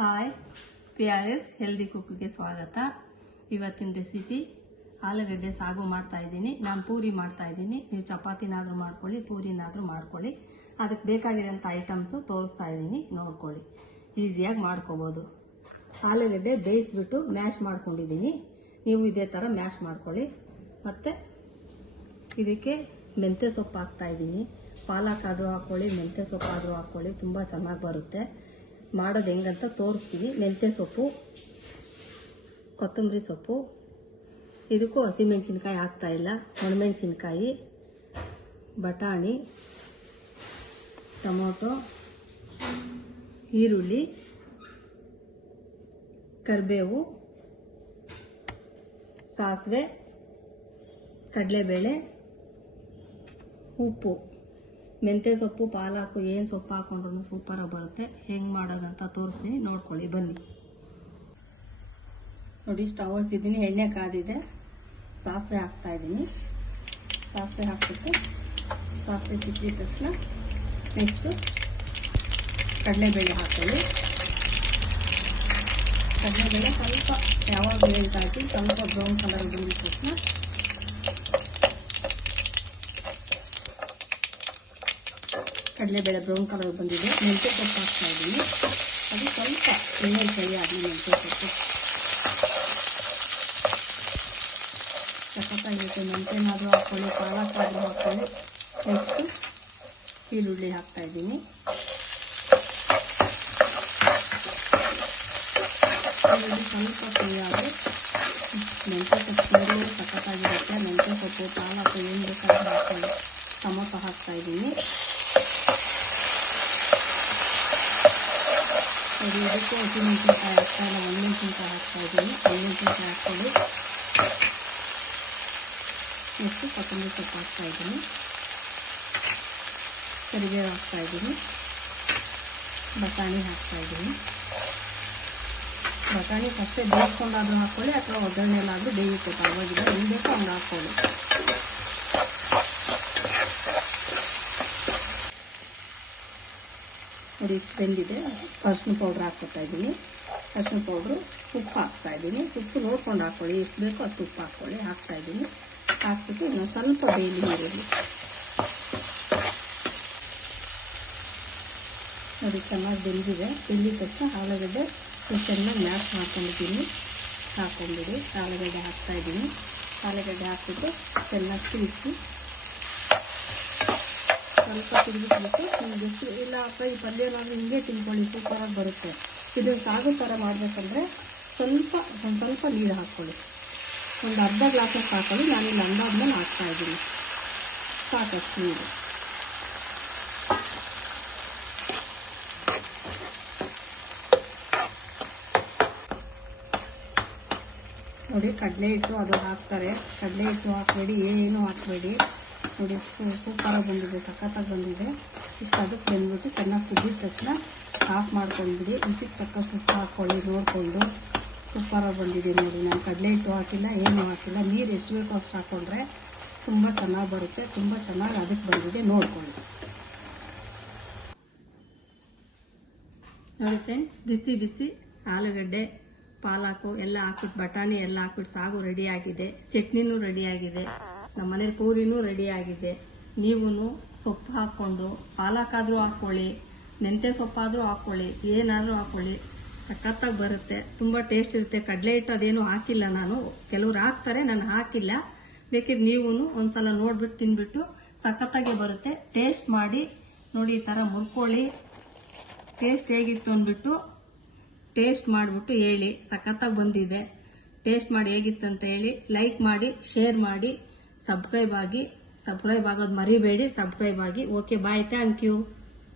Hi, PRS healthy ಕುಕ್ಗೆ ಸ್ವಾಗತ. ಇವತ್ತಿನ recipe ಆಲೂಗಡ್ಡೆ ಸಾಗು ಮಾಡ್ತಾ ಇದ್ದೀನಿ. ನಾನು ಪೂರಿ ಮಾಡ್ತಾ ಇದ್ದೀನಿ. ನೀವು ಚಪಾತಿನಾದರೂ ಮಾಡ್ಕೊಳ್ಳಿ, ಪೂರಿನಾದರೂ ಮಾಡ್ಕೊಳ್ಳಿ. ಅದಕ್ಕೆ ಬೇಕಾಗಿರೋಂಥ ಐಟಮ್ಸು ತೋರಿಸ್ತಾ ಇದ್ದೀನಿ, ನೋಡ್ಕೊಳ್ಳಿ. ಈಸಿಯಾಗಿ ಮಾಡ್ಕೋಬೋದು. ಆಲೂಗಡ್ಡೆ ಬೇಯಿಸ್ಬಿಟ್ಟು ಮ್ಯಾಶ್ ಮಾಡ್ಕೊಂಡಿದ್ದೀನಿ. ನೀವು ಇದೇ ಥರ ಮ್ಯಾಶ್ ಮಾಡ್ಕೊಳ್ಳಿ. ಮತ್ತು ಇದಕ್ಕೆ ಮೆಂತ್ಯ ಸೊಪ್ಪು ಹಾಕ್ತಾ ಇದ್ದೀನಿ. ಪಾಲಕ್ ಆದರೂ ಹಾಕ್ಕೊಳ್ಳಿ, ಮೆಂತ್ಯ ಸೊಪ್ಪು ಆದರೂ ಹಾಕ್ಕೊಳ್ಳಿ, ತುಂಬ ಚೆನ್ನಾಗಿ ಬರುತ್ತೆ. ಮಾಡೋದು ಹೆಂಗಂತ ತೋರಿಸ್ತೀವಿ. ಮೆಂತ್ಯ ಸೊಪ್ಪು, ಕೊತ್ತಂಬರಿ ಸೊಪ್ಪು, ಇದಕ್ಕೂ ಹಸಿಮೆಣಸಿನ್ಕಾಯಿ ಹಾಕ್ತಾ ಇಲ್ಲ, ಒಣಮೆಣಸಿನ್ಕಾಯಿ, ಬಟಾಣಿ, ಟೊಮೊಟೊ, ಈರುಳ್ಳಿ, ಕರಿಬೇವು, ಸಾಸಿವೆ, ಕಡಲೆಬೇಳೆ, ಉಪ್ಪು. ಮೆಂತ್ಯ ಸೊಪ್ಪು, ಪಾಲಕು ಏನು ಸೊಪ್ಪು ಹಾಕೊಂಡ್ರು ಸೂಪರಾಗಿ ಬರುತ್ತೆ. ಹೆಂಗೆ ಮಾಡೋದಂತ ತೋರಿಸ್ತೀನಿ, ನೋಡ್ಕೊಳ್ಳಿ ಬನ್ನಿ. ನೋಡಿ, ಸ್ಟವ್ ಹಚ್ಚಿದ್ದೀನಿ, ಎಣ್ಣೆ ಕಾದಿದೆ. ಸಾಸಿವೆ ಹಾಕ್ತಾ ಇದ್ದೀನಿ. ಸಾಸಿವೆ ಹಾಕ್ಬಿಟ್ಟು ಸಾಸಿವೆ ಸಿಕ್ಕಿದ ತಕ್ಷಣ ನೆಕ್ಸ್ಟು ಕಡಲೆಬೇಳೆ ಹಾಕೊಳ್ಳಿ. ಕಡಲೆಬೇಳೆ ಸ್ವಲ್ಪ ಯಾವಾಗ ಬೇಯಿಸಿ ಸ್ವಲ್ಪ ಬ್ರೌನ್ ಕಲರ್ ಬಂದಿದ ತಕ್ಷಣ ಕಡಲೆಬೇಳೆ ಬ್ರೌನ್ ಕಲರ್ ಬಂದಿದೆ. ಮೆಂತ್ಯ ಸೊಪ್ಪು ಹಾಕ್ತಾ ಇದ್ದೀನಿ. ಅದು ಸ್ವಲ್ಪ ಎಣ್ಣೆ ಫ್ರೈ ಆಗಲಿ. ಮೆಂತ್ಯ ಸೊಪ್ಪು ಸಖತ್ತಾಗಿರುತ್ತೆ. ಮೆಂತ್ಯನಾದರೂ ಹಾಕ್ಕೊಳ್ಳಿ, ಪಾಲಕ್ಕಾದರೂ ಹಾಕ್ಕೊಳ್ಳಿ. ನೆಕ್ಸ್ಟು ಈರುಳ್ಳಿ ಹಾಕ್ತಾ ಇದ್ದೀನಿ. ಈರುಳ್ಳಿ ಸ್ವಲ್ಪ ಫ್ರೈ ಆದರೆ ಮೆಂತ್ಯ ಸೊಪ್ಪು ಸೇರಿ ಸಖತ್ತಾಗಿರುತ್ತೆ. ಮೆಂತ್ಯ ಸೊಪ್ಪು, ಪಾಲಕ್ ಏನು ಬೇಕಾದರೂ ಹಾಕ್ಕೊಳ್ಳಿ. ಟೊಮೊಟೊ ಹಾಕ್ತಾ ಇದ್ದೀನಿ. ಇದಕ್ಕೆ ಹಸಿಮೆಣಸಿನ್ಕಾಯಿ ಹಾಕ್ತಾ ಇಲ್ಲ, ಒಣಮೆಣಸಿನ್ಕಾಯಿ ಹಾಕ್ತಾ ಇದ್ದೀನಿ. ಒಣಮೆಣಸಿನ್ಕಾಯಿ ಹಾಕ್ಕೊಳ್ಳಿ. ನೆಕ್ಸ್ಟು ಕೊತ್ತಂಬರಿ ಸೊಪ್ಪು ಹಾಕ್ತಾ ಇದ್ದೀನಿ. ಕರಿಬೇವು ಹಾಕ್ತಾ ಇದ್ದೀನಿ. ಬಟಾಣಿ ಹಾಕ್ತಾ ಇದ್ದೀನಿ. ಬಟಾಣಿ ಫಸ್ಟೇ ಬೇಯಿಸ್ಕೊಂಡಾದ್ರೂ ಹಾಕ್ಕೊಳ್ಳಿ, ಅಥವಾ ಒಗ್ಗರಣೆಲಾದರೂ ಬೇಯಿಸಿ ಪರವಾಗಿಲ್ಲ, ಹೆಂಗೆ ಬೇಕೋ ಹಂಗೆ ಹಾಕ್ಕೊಳ್ಳಿ. ನೋಡಿ, ಇಷ್ಟು ಬೆಂದಿದೆ. ಅರಿಶಿನ ಪೌಡ್ರ್ ಹಾಕ್ಕೊತಾ ಇದ್ದೀನಿ. ಅರಿಶಿನ ಪೌಡ್ರು, ಉಪ್ಪು ಹಾಕ್ತಾ ಇದ್ದೀನಿ. ಉಪ್ಪು ನೋಡ್ಕೊಂಡು ಹಾಕ್ಕೊಳ್ಳಿ, ಎಷ್ಟು ಬೇಕೋ ಅಷ್ಟು ಉಪ್ಪು ಹಾಕ್ಕೊಳ್ಳಿ. ಹಾಕ್ತಾ ಇದ್ದೀನಿ. ಹಾಕ್ಬಿಟ್ಟು ಇನ್ನೂ ಸ್ವಲ್ಪ ಬೇಯಲಿ ನೀರಲ್ಲಿ. ನೋಡಿ, ಚೆನ್ನಾಗಿ ಬೆಂದಿದೆ. ಬೆಂದಿದ ತಕ್ಷಣ ಆಲೂಗಡ್ಡೆ ಚೆನ್ನಾಗಿ ಮ್ಯಾಶ್ ಮಾಡ್ಕೊಂಡಿದ್ದೀನಿ. ಹಾಕ್ಕೊಂಡ್ಬಿಡಿ. ಆಲೂಗಡ್ಡೆ ಹಾಕ್ತಾ ಇದ್ದೀನಿ. ಆಲೂಗಡ್ಡೆ ಹಾಕ್ಬಿಟ್ಟು ಚೆನ್ನಾಗಿ ತಿರುಗಿಸಿ ಸ್ವಲ್ಪ ತಿರುಗಿಸ್ಬಿಟ್ಟು ನಿಮ್ಗೆ ಎಷ್ಟು ಇಲ್ಲ ಅಥವಾ ಈ ಪಲ್ಯನಾದ್ರೂ ಹಿಂಗೆ ತಿನ್ಕೊಳ್ಳಿ, ಸೂಪರಾಗಿ ಬರುತ್ತೆ. ಇದನ್ನು ಸಾಗು ಥರ ಮಾಡಬೇಕಂದ್ರೆ ಸ್ವಲ್ಪ ನೀರು ಹಾಕ್ಕೊಳ್ಳಿ. ಒಂದು ಅರ್ಧ ಗ್ಲಾಸಷ್ಟು ಹಾಕೊಳ್ಳಿ. ನಾನಿಲ್ಲಿ ಅಂದಾದ್ಮೇಲೆ ಹಾಕ್ತಾ ಇದ್ದೀನಿ. ಸಾಕಷ್ಟು ನೀರು. ನೋಡಿ, ಕಡಲೆ ಹಿಟ್ಟು ಅದು ಹಾಕ್ತಾರೆ. ಕಡಲೆ ಹಿಟ್ಟು ಹಾಕಬೇಡಿ, ಏನು ಹಾಕಬೇಡಿ. ನೋಡಿ, ಸೂಪರಾಗಿ ಬಂದಿದೆ, ಸಖತ್ತಾಗಿ ಬಂದಿದೆ. ಇಷ್ಟು ಅದಕ್ಕೆ ಬಂದ್ಬಿಟ್ಟು ಚೆನ್ನಾಗಿ ಕುದ್ದಿದ ತಕ್ಷಣ ಆಫ್ ಮಾಡ್ಕೊಂಡ್ಬಿಡಿ. ರುಚಿಗೆ ತಕ್ಕಷ್ಟು ಉಪ್ಪು ಹಾಕ್ಕೊಳ್ಳಿ ನೋಡಿಕೊಂಡು. ಸೂಪರಾಗಿ ಬಂದಿದೆ ನೋಡಿ. ನಾನು ಕಡಲೆ ಹಿಟ್ಟು ಹಾಕಿಲ್ಲ, ಏನು ಹಾಕಿಲ್ಲ. ನೀರು ಎಷ್ಟು ಬೇಕೋ ಅಷ್ಟು ಹಾಕ್ಕೊಂಡ್ರೆ ತುಂಬ ಚೆನ್ನಾಗಿ ಬರುತ್ತೆ. ತುಂಬ ಚೆನ್ನಾಗಿ ಅದಕ್ಕೆ ಬಂದಿದೆ, ನೋಡ್ಕೊಳ್ಳಿ. ನೋಡಿ ಫ್ರೆಂಡ್ಸ್, ಬಿಸಿ ಬಿಸಿ ಆಲೂಗಡ್ಡೆ, ಪಾಲಕು ಎಲ್ಲ ಹಾಕ್ಬಿಟ್ಟು, ಬಟಾಣಿ ಎಲ್ಲ ಹಾಕ್ಬಿಟ್ಟು ಸಾಗು ರೆಡಿಯಾಗಿದೆ. ಚಟ್ನಿನೂ ರೆಡಿಯಾಗಿದೆ. ನಮ್ಮ ಮನೇಲಿ ಪೂರಿನೂ ರೆಡಿಯಾಗಿದೆ. ನೀವು ಸೊಪ್ಪು ಹಾಕ್ಕೊಂಡು ಪಾಲಕ್ಕಾದರೂ ಹಾಕ್ಕೊಳ್ಳಿ, ಮೆಂತ್ಯ ಸೊಪ್ಪಾದರೂ ಹಾಕ್ಕೊಳ್ಳಿ, ಏನಾದರೂ ಹಾಕ್ಕೊಳ್ಳಿ, ಸಖತ್ತಾಗಿ ಬರುತ್ತೆ. ತುಂಬ ಟೇಸ್ಟ್ ಇರುತ್ತೆ. ಕಡಲೆ ಹಿಟ್ಟು ಅದೇನು ಹಾಕಿಲ್ಲ ನಾನು. ಕೆಲವ್ರು ಹಾಕ್ತಾರೆ, ನಾನು ಹಾಕಿಲ್ಲ. ಬೇಕಿದ್ರೆ ನೀವು ಒಂದ್ಸಲ ನೋಡ್ಬಿಟ್ಟು ತಿನ್ಬಿಟ್ಟು ಸಖತ್ತಾಗಿ ಬರುತ್ತೆ. ಟೇಸ್ಟ್ ಮಾಡಿ ನೋಡಿ, ಈ ಥರ ಮುರ್ಕೊಳ್ಳಿ. ಟೇಸ್ಟ್ ಹೇಗಿತ್ತು ಅಂದ್ಬಿಟ್ಟು ಟೇಸ್ಟ್ ಮಾಡಿಬಿಟ್ಟು ಹೇಳಿ. ಸಖತ್ತಾಗಿ ಬಂದಿದೆ. ಟೇಸ್ಟ್ ಮಾಡಿ ಹೇಗಿತ್ತಂತ ಹೇಳಿ. ಲೈಕ್ ಮಾಡಿ, ಶೇರ್ ಮಾಡಿ, ಸಬ್ಸ್ಕ್ರೈಬ್ ಆಗೋದು ಮರಿಬೇಡಿ. ಸಬ್ಸ್ಕ್ರೈಬ್ ಆಗಿ. Okay, bye, thank you.